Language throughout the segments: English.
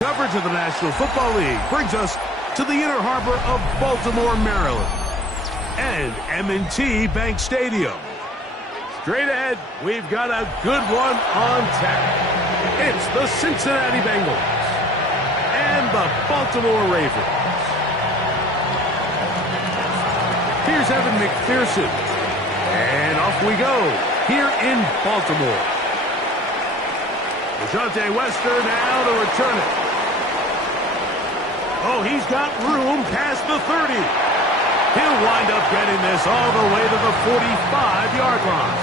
Coverage of the National Football League brings us to the inner harbor of Baltimore, Maryland, and M&T Bank Stadium. Straight ahead, we've got a good one on tap. It's the Cincinnati Bengals and the Baltimore Ravens. Here's Evan McPherson, and off we go here in Baltimore. Dejounte Wester now to return it. Oh, he's got room past the 30. He'll wind up getting this all the way to the 45-yard line.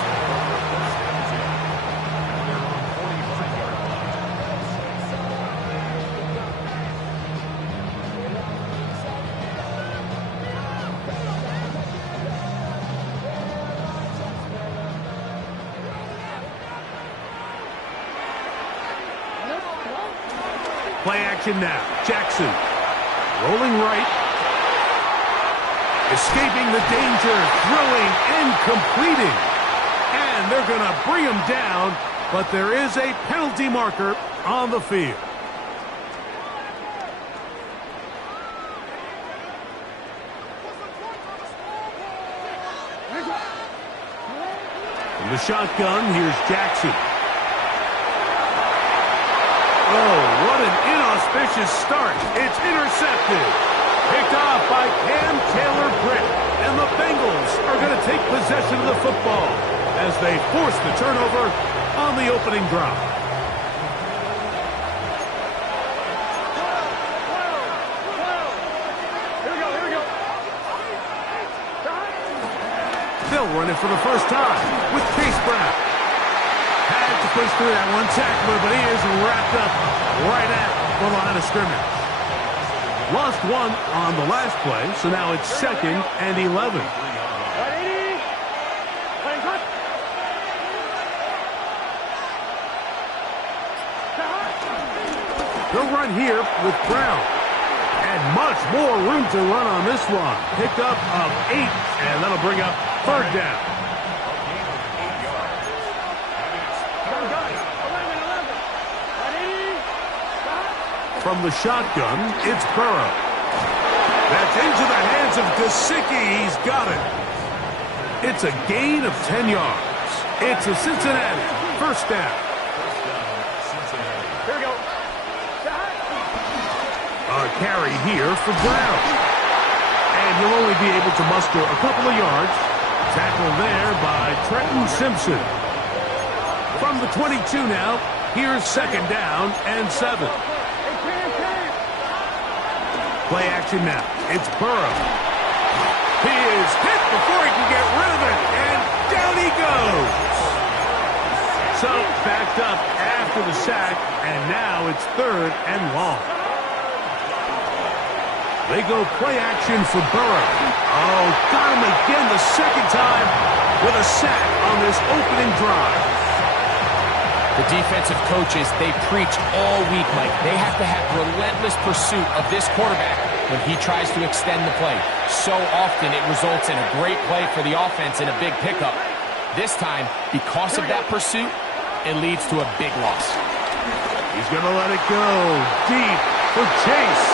Play action now. Jackson rolling right. Escaping the danger. Throwing and completing. And they're going to bring him down, but there is a penalty marker on the field. From the shotgun, here's Jackson. Oh, what an inauspicious start. It's intercepted. Picked off by Cam Taylor-Britt. And the Bengals are going to take possession of the football as they force the turnover on the opening drive. Here we go. They'll run it for the first time with Chase Brown. Had to push through that one tackler, but he is wrapped up right at the line of scrimmage. Lost one on the last play, so now it's 2nd and 11. They'll run here with Brown. And much more room to run on this one. Picked up of 8, and that'll bring up 3rd down. From the shotgun, it's Burrow. That's into the hands of Gesicki. He's got it. It's a gain of 10 yards. It's a Cincinnati 1st down. Here we go. A carry here for Brown. And he'll only be able to muster a couple of yards. Tackle there by Trenton Simpson. From the 22 now, here's 2nd down and 7. Play action now. It's Burrow. He is hit before he can get rid of it, and down he goes. So backed up after the sack, and now it's 3rd and long. They go play action for Burrow. Oh, got him again the 2nd time with a sack on this opening drive. The defensive coaches, they preached all week, Mike. They have to have relentless pursuit of this quarterback when he tries to extend the play. So often it results in a great play for the offense and a big pickup. This time, because of that pursuit, it leads to a big loss. He's going to let it go deep for Chase.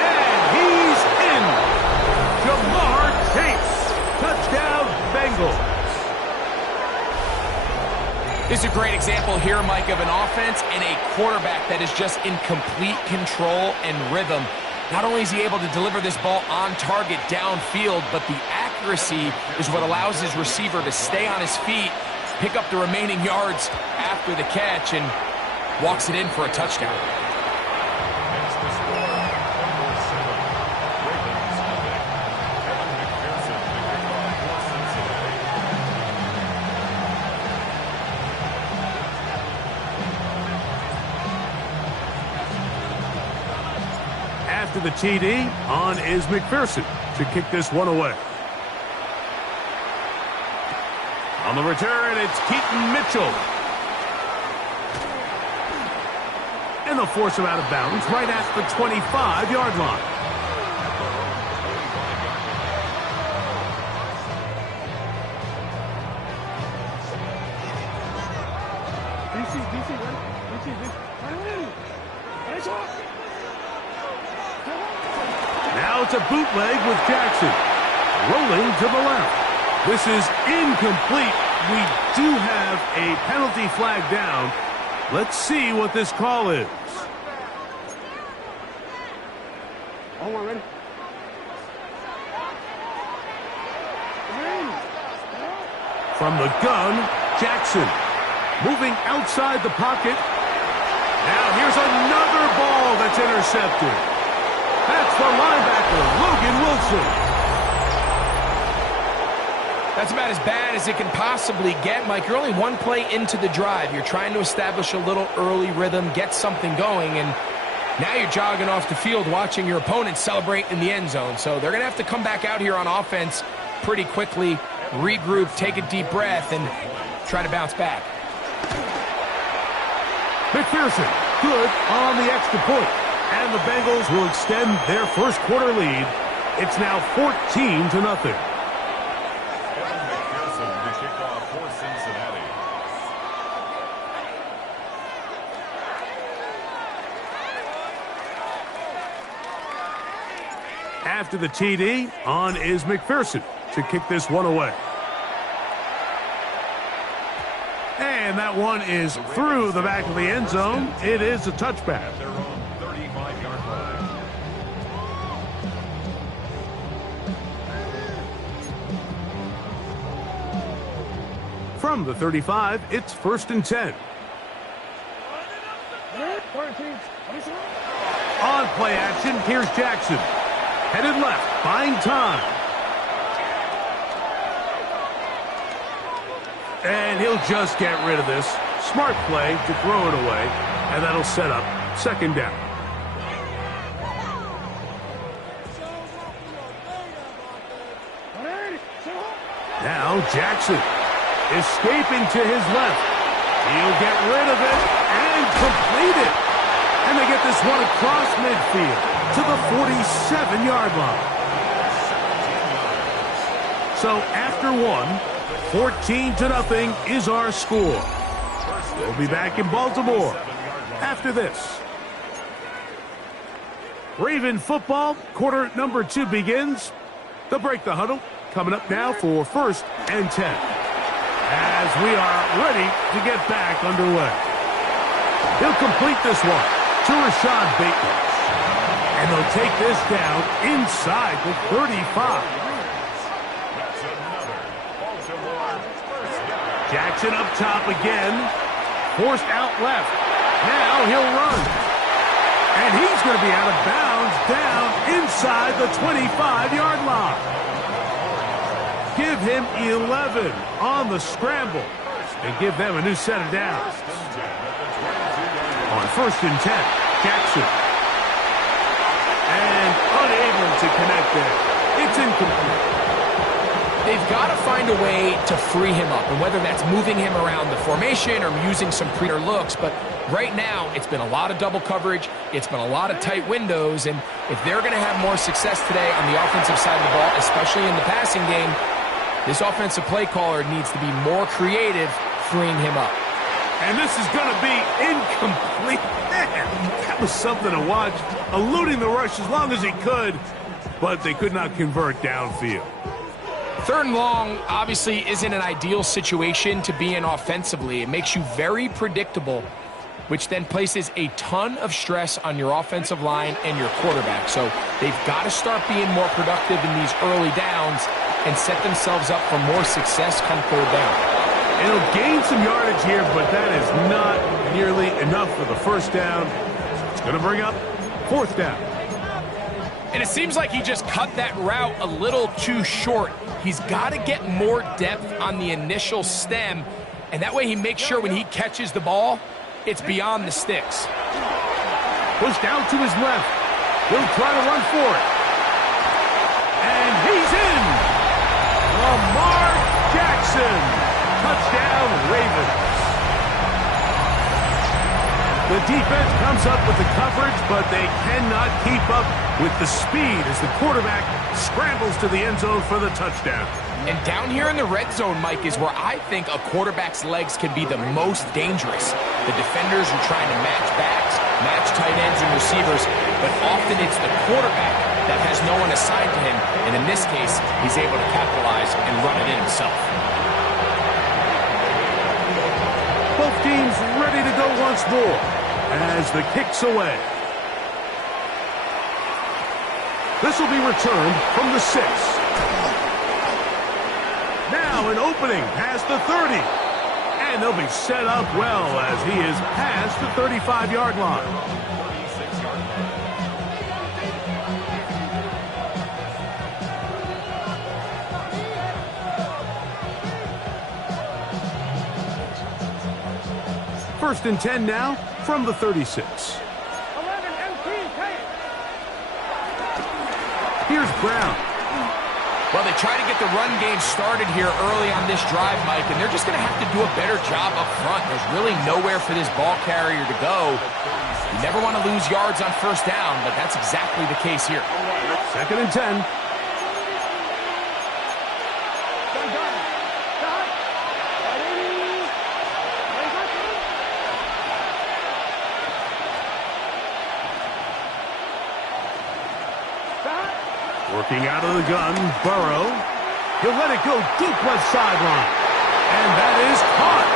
And he's in. Jamar Chase. Touchdown, Bengals. This is a great example here, Mike, of an offense and a quarterback that is just in complete control and rhythm. Not only is he able to deliver this ball on target downfield, but the accuracy is what allows his receiver to stay on his feet, pick up the remaining yards after the catch, and walks it in for a touchdown. After the TD, on is McPherson to kick this one away. On the return, it's Keaton Mitchell. And they'll force him out of bounds right at the 25-yard line. Now it's a bootleg with Jackson. Rolling to the left. This is incomplete. We do have a penalty flag down. Let's see what this call is. Oh, we're ready. From the gun, Jackson. Moving outside the pocket. Now here's another ball that's intercepted. That's the linebacker, Logan Wilson. That's about as bad as it can possibly get, Mike. You're only one play into the drive. You're trying to establish a little early rhythm, get something going, and now you're jogging off the field watching your opponent celebrate in the end zone. So they're going to have to come back out here on offense pretty quickly, regroup, take a deep breath, and try to bounce back. McPherson, good on the extra point. And the Bengals will extend their first quarter lead. It's now 14-0. After the TD, on is McPherson to kick this one away. And that one is through the back of the end zone. It is a touchback. From the 35, it's 1st and 10. On play action, here's Jackson. Headed left, buying time. And he'll just get rid of this. Smart play to throw it away, and that'll set up 2nd down. Now Jackson escaping to his left. He'll get rid of it and complete it. And they get this one across midfield to the 47-yard line. So after one, 14-0 is our score. We'll be back in Baltimore after this. Raven football, quarter number 2 begins. They'll break the huddle. Coming up now for 1st and 10. As we are ready to get back underway. He'll complete this one to Rashad Bateman. And they'll take this down inside the 35. Jackson up top again. Forced out left. Now he'll run. And he's going to be out of bounds down inside the 25-yard line. Give him 11 on the scramble and give them a new set of downs. On 1st and 10, Jackson. And unable to connect there. It's incomplete. They've got to find a way to free him up, and whether that's moving him around the formation or using some pre looks, but right now it's been a lot of double coverage, it's been a lot of tight windows, and if they're going to have more success today on the offensive side of the ball, especially in the passing game, this offensive play caller needs to be more creative freeing him up. And this is going to be incomplete. Man, that was something to watch. Eluding the rush as long as he could, but they could not convert downfield. 3rd and long obviously isn't an ideal situation to be in offensively. It makes you very predictable, which then places a ton of stress on your offensive line and your quarterback. So they've got to start being more productive in these early downs and set themselves up for more success come 3rd down. It'll gain some yardage here, but that is not nearly enough for the 1st down. It's going to bring up 4th down. And it seems like he just cut that route a little too short. He's got to get more depth on the initial stem, and that way he makes sure when he catches the ball, it's beyond the sticks. Pushed out to his left. He'll try to run for it. And he's in. Lamar Jackson. Touchdown, Ravens. The defense comes up with the coverage, but they cannot keep up with the speed as the quarterback scrambles to the end zone for the touchdown. And down here in the red zone, Mike, is where I think a quarterback's legs can be the most dangerous. The defenders are trying to match backs, match tight ends and receivers, but often it's the quarterback that has no one assigned to him, and in this case, he's able to capitalize and run it in himself. Both teams ready to go once more as the kick's away. This will be returned from the 6. Now an opening past the 30. And they'll be set up well as he is past the 35-yard line. First and 10 now from the 36. Here's Brown. Well, they try to get the run game started here early on this drive, Mike, and they're just going to have to do a better job up front. There's really nowhere for this ball carrier to go. You never want to lose yards on first down, but that's exactly the case here. Second and 10. Working out of the gun, Burrow. He'll let it go deep left sideline. And that is caught.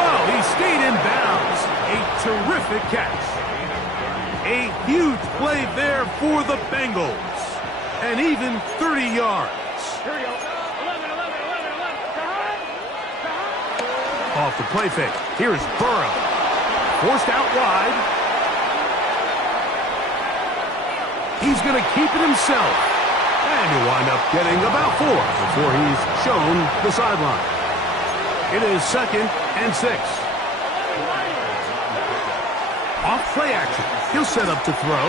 Well, he stayed in bounds. A terrific catch. A huge play there for the Bengals. And even 30 yards. Here we go. 11. Off the play fake. Here's Burrow. Forced out wide. He's going to keep it himself. And he'll wind up getting about 4 before he's shown the sideline. It is second and 6. Off play action. He'll set up to throw.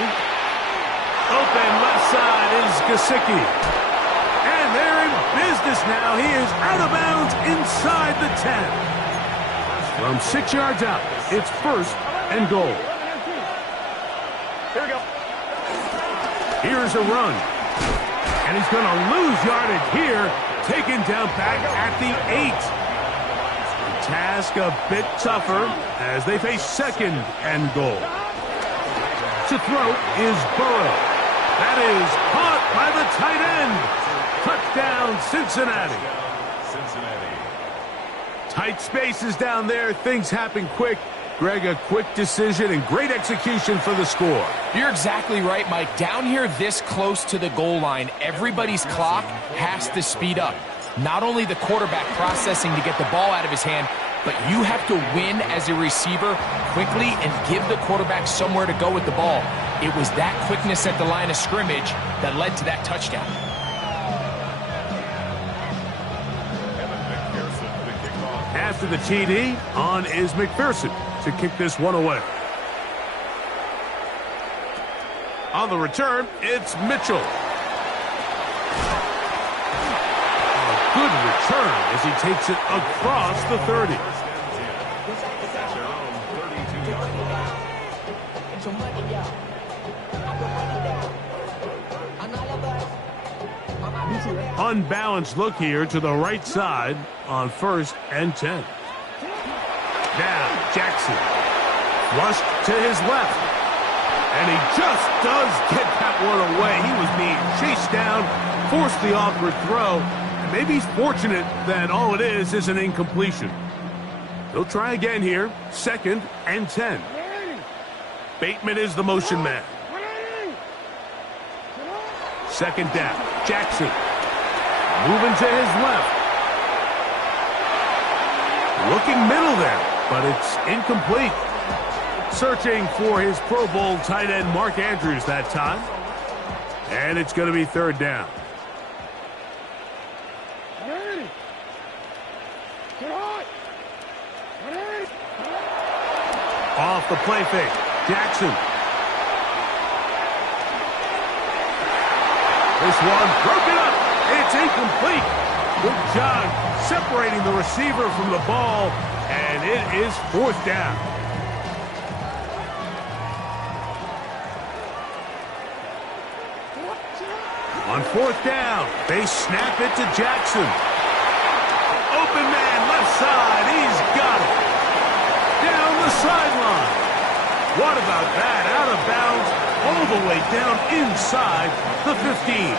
Open left side is Gesicki. And they're in business now. He is out of bounds inside the 10. From 6 yards out, it's first and goal. Here we go. Here's a run. And he's going to lose yardage here. Taken down back at the 8. The task a bit tougher as they face second and goal. To throw is Burrow. That is caught by the tight end. Touchdown, Cincinnati. Tight spaces down there. Things happen quick. Greg, a quick decision and great execution for the score. You're exactly right, Mike. Down here this close to the goal line, everybody's clock has to speed up. Not only the quarterback processing to get the ball out of his hand, but you have to win as a receiver quickly and give the quarterback somewhere to go with the ball. It was that quickness at the line of scrimmage that led to that touchdown. After the TD, on is McPherson to kick this one away. On the return, it's Mitchell. A good return as he takes it across the 30. Unbalanced look here to the right side on first and 10. Now Jackson flushed to his left, and he just does get that one away. He was being chased down, forced the awkward throw, and maybe he's fortunate that all it is an incompletion. They'll try again here, second and 10. Bateman is the motion man. Second down, Jackson moving to his left. Looking middle there, but it's incomplete. Searching for his Pro Bowl tight end Mark Andrews that time. And it's going to be third down. Off the play fake, Jackson. This one broken up. It's incomplete. Good job separating the receiver from the ball, and it is fourth down. On fourth down, they snap it to Jackson. Open man, left side. He's got it. Down the sideline. What about that? Out of bounds, all the way down inside the 15.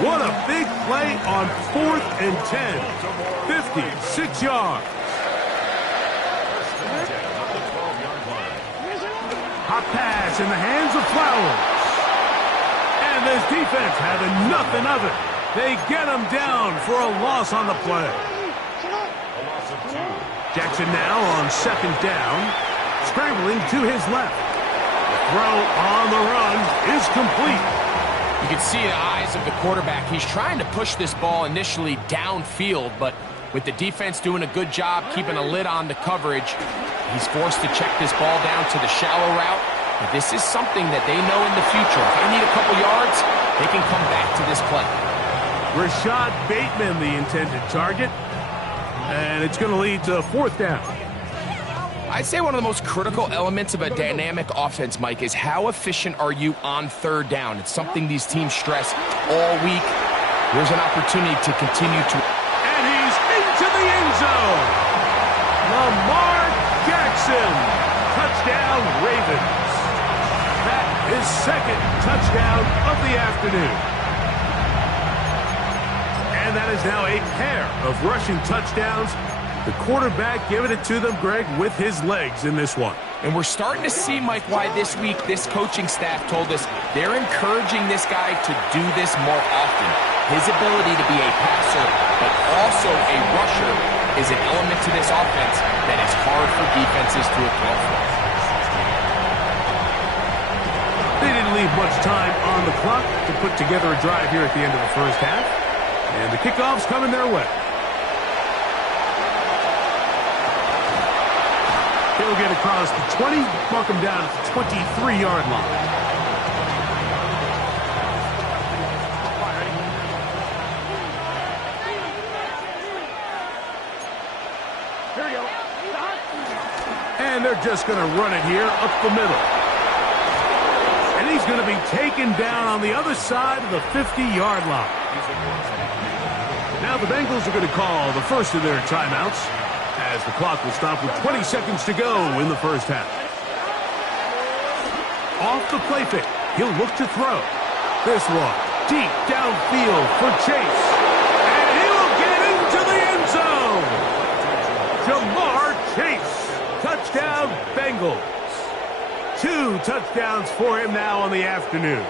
What a big play on 4th and 10. 56 yards. Hot pass in the hands of Flowers. And this defense having nothing of it. They get him down for a loss on the play. Jackson now on 2nd down. Scrambling to his left. The throw on the run is complete. You can see the eyes of the quarterback. He's trying to push this ball initially downfield, but with the defense doing a good job keeping a lid on the coverage, he's forced to check this ball down to the shallow route. But this is something that they know in the future. If they need a couple yards, they can come back to this play. Rashad Bateman, the intended target. And it's going to lead to 4th down. I'd say one of the most critical elements of a dynamic offense, Mike, is how efficient are you on 3rd down. It's something these teams stress all week. Here's an opportunity to continue to... And he's into the end zone. Lamar Jackson. Touchdown, Ravens. That is 2nd touchdown of the afternoon. And that is now a pair of rushing touchdowns. The quarterback giving it to them, Greg, with his legs in this one. And we're starting to see, Mike, why this week this coaching staff told us they're encouraging this guy to do this more often. His ability to be a passer, but also a rusher, is an element to this offense that is hard for defenses to account for. They didn't leave much time on the clock to put together a drive here at the end of the first half. And the kickoff's coming their way. He'll get across the 20, mark him down at the 23-yard line. Here we go. And they're just going to run it here up the middle. And he's going to be taken down on the other side of the 50-yard line. Now the Bengals are going to call the first of their timeouts, as the clock will stop with 20 seconds to go in the first half. Off the play fake, he'll look to throw. This one, deep downfield for Chase. And he will get into the end zone. Jamar Chase, touchdown Bengals. 2 touchdowns for him now on the afternoon.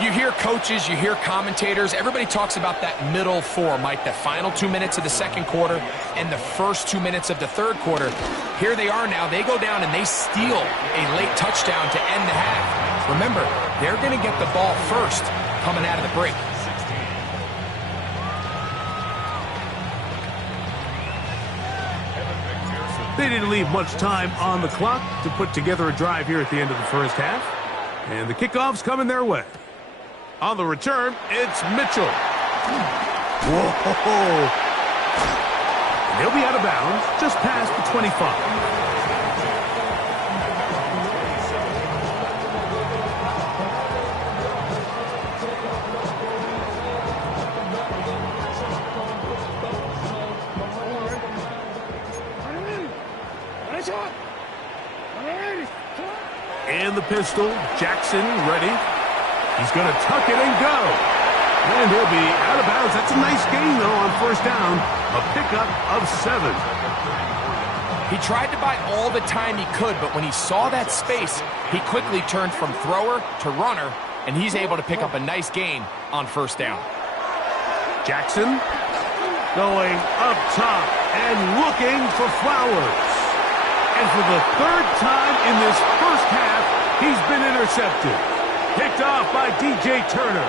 You hear coaches, you hear commentators, everybody talks about that middle 4, Mike, the final 2 minutes of the second quarter and the first 2 minutes of the third quarter. Here they are now. They go down and they steal a late touchdown to end the half. Remember, they're going to get the ball first coming out of the break. They didn't leave much time on the clock to put together a drive here at the end of the first half. And the kickoff's coming their way. On the return, it's Mitchell. Whoa! And he'll be out of bounds just past the 25. And the pistol, Jackson ready. He's going to tuck it and go. And he'll be out of bounds. That's a nice gain, though, on first down. A pickup of 7. He tried to buy all the time he could, but when he saw that space, he quickly turned from thrower to runner, and he's able to pick up a nice gain on first down. Jackson going up top and looking for Flowers. And for the 3rd time in this first half, he's been intercepted. Picked off by DJ Turner.